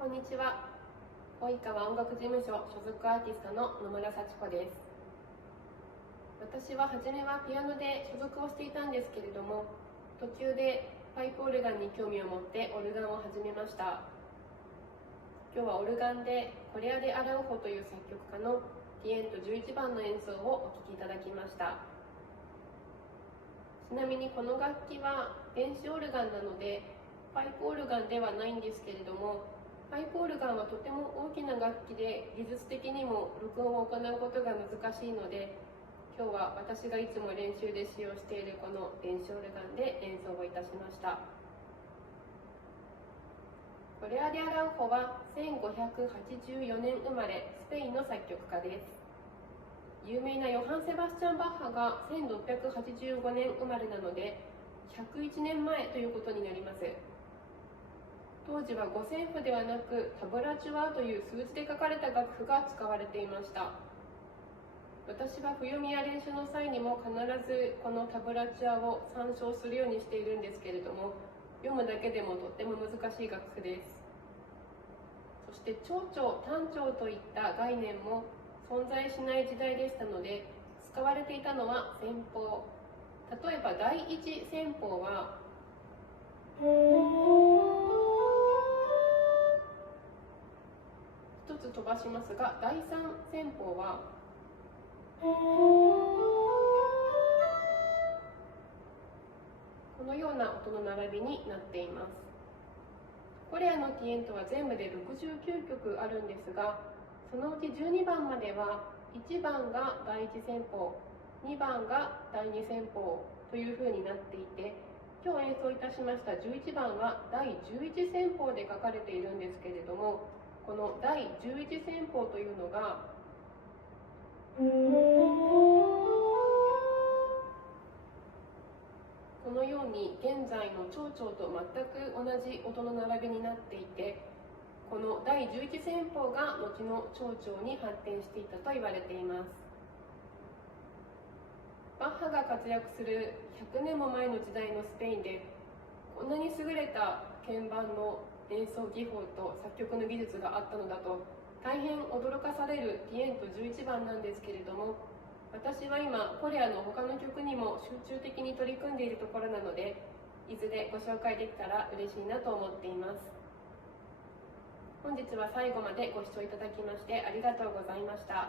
こんにちは。及川音楽事務所所属アーティストの野村幸子です。私は初めはピアノで所属をしていたんですけれども、途中でパイプオルガンに興味を持ってオルガンを始めました。今日はオルガンでコレア・デ・アラウホという作曲家のティエント11番の演奏をお聴きいただきました。ちなみにこの楽器は電子オルガンなのでパイプオルガンではないんですけれども、パイプオルガンはとても大きな楽器で技術的にも録音を行うことが難しいので、今日は私がいつも練習で使用しているこの電子オルガンで演奏をいたしました。コレア・デ・アラウホは1584年生まれ、スペインの作曲家です。有名なヨハン・セバスチャン・バッハが1685年生まれなので101年前ということになります。当時は五線譜ではなくタブラチュアという数字で書かれた楽譜が使われていました。私は譜読みや練習の際にも必ずこのタブラチュアを参照するようにしているんですけれども、読むだけでもとっても難しい楽譜です。そして長調、短調といった概念も存在しない時代でしたので、使われていたのは旋法。例えば第一旋法は一つ飛ばしますが、第三旋法はこのような音の並びになっています。コレアのティエントは全部で69曲あるんですが、そのうち12番までは1番が第一旋法、2番が第二旋法というふうになっていて、今日演奏いたしました11番は第11旋法で書かれているんですけれども、この第11旋法というのがこのように現在の長調と全く同じ音の並びになっていて、この第11旋法が後の長調に発展していったと言われています。バッハが活躍する100年も前の時代のスペインでこんなに優れた鍵盤の演奏技法と作曲の技術があったのだと大変驚かされるティエント11番なんですけれども、私は今コレアの他の曲にも集中的に取り組んでいるところなので、いずれご紹介できたら嬉しいなと思っています。本日は最後までご視聴いただきましてありがとうございました。